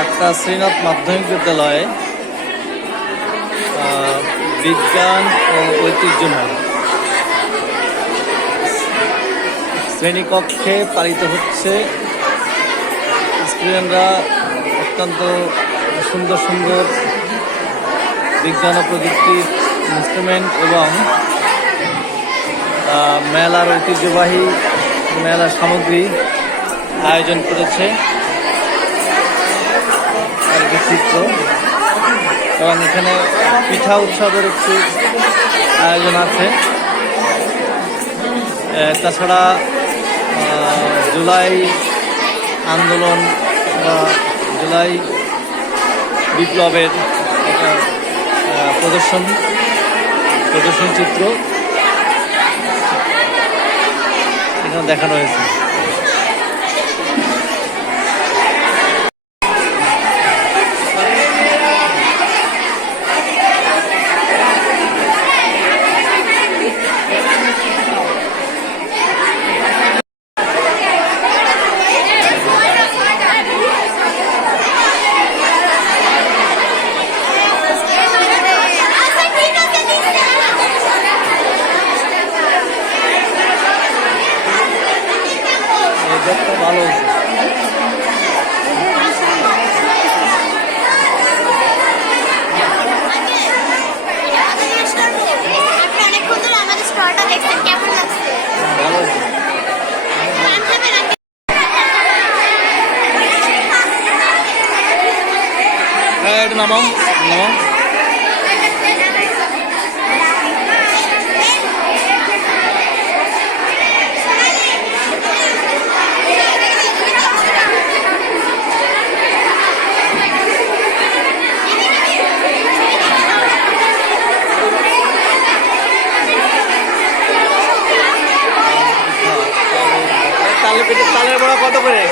আটটা শ্রীনাথ মাধ্যমিক বিদ্যালয়ে বিজ্ঞান ও ঐতিহ্যময় শ্রেণীকক্ষে পালিত হচ্ছে। স্টুডেন্টরা অত্যন্ত সুন্দর সুন্দর বিজ্ঞান ও প্রযুক্তির ইনস্ট্রুমেন্ট এবং মেলার ঐতিহ্যবাহী মেলার সামগ্রী আয়োজন করেছে। আর চিত্র এবং এখানে পিঠা উৎসবের একটি আয়োজন আছে। তাছাড়া জুলাই আন্দোলন বা জুলাই বিপ্লবের একটা প্রদর্শন চিত্র এখানে দেখানো হয়েছে। ভালো এটা নামাও নামাও। তালের বড়া কত করে?